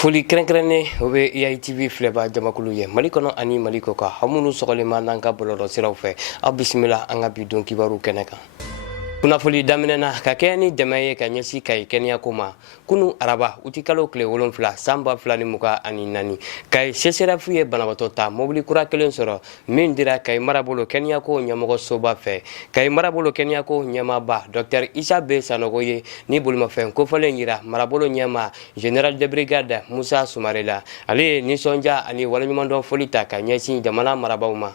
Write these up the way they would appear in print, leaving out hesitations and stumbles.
Foli kɛrɛnkɛrɛnnen o bɛ EITV filɛba jamakulu ye Mali kɔnɔ ani Mali kɔ kan hamunu sɔgɔlema n'an ka bɔlɔlɔ siraw fɛ aw bisimila an ka bi don kibaru kɛnɛ kan. Kunnafoni daminɛna ka kɛ ni dɛmɛ ye ka ɲɛsin Kayi kɛnɛyako ma kunu araba uti kalo tile 7 san 2024 Kayi CCRF ye banabaatɔ ta mobili kura kelen sɔrɔ min dira Kayi marabolo kɛnɛyako ɲɛmɔgɔ soba fɛ. Kayi marabolo kɛnɛyako ɲɛmaaba Dr Isa B Sanogo ye ni bolimafɛn kofɔlen yira marabolo ɲɛma Général de Brigade Musa Sumare la. Ale ye nisɔndiya ani waleɲumandɔn foli ta ka ɲɛsin jamana marabaw ma.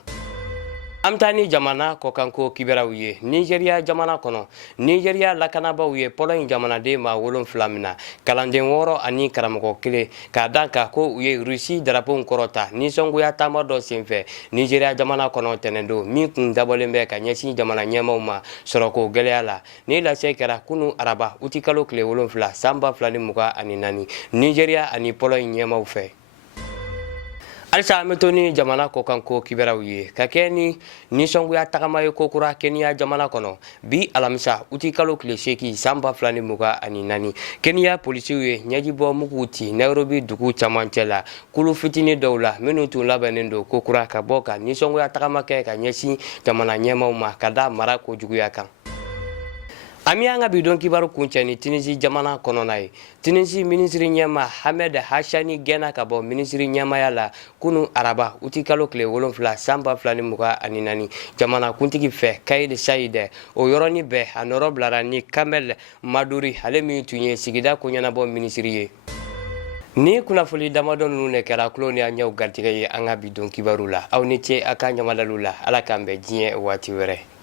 Amtani jamana kokanko kiberaw ye Nigeria jamana kono Nigeria lakanabaw ye Pologne jamanaden ma 7 mina kalanden 6 ani karamɔgɔ 1 ka danka ko u ye Russie drapeau kɔrɔta nisɔngoya taama dɔ senfɛ Nigeria jamana kono tɛnɛndo min kun dabɔlen bɛ ka ɲɛsin jamana ɲɛmaw ma sɔrɔko gɛlɛya la ni lase kɛra kunu araba uti kalo tile 7 san 2024 Nigeria ani Pologne ɲɛmaw fɛ. Alisa ametoni jamana kokanko kiberaw ye ka kɛ ni nisɔngoya tagama ye kokura Kenya jamana kɔnɔ bi alamisa uti kalo tile 8 san 2024 Kenya polisiw ye ɲɛjibɔ mugu ci Nairobi dugu camancɛ la kulu fitini dɔw la minnu tun labɛnnen don kokura ka bɔ ka nisɔngoya tagama kɛ ka ɲɛsin jamana ɲɛmaw ma ka da mara kojuguya kan. Ami an ka bidon kibaru kuncɛ ni Tunisie jamana kɔnɔna ye Tunisie ministre ɲɛma Ahmed Hachani gɛnna ka bɔ ministre ɲɛmaya la kunu araba uti kalo tile 7 san 2024 jamana kuntigi fɛ Kayid Saïd o yɔrɔnin bɛɛ a nɔrɔ bilara ni Kamel Maduri ale min tun ye sigida koɲɛnabɔ ministre ye. Ni kunnafoni damadɔ ninnu de kɛra kulo ni an ɲɛw garijɛgɛ ye an ka bidon kibaru la aw ni ce a ka ɲamadalu la ala k'an bɛn diɲɛ waati wɛrɛ.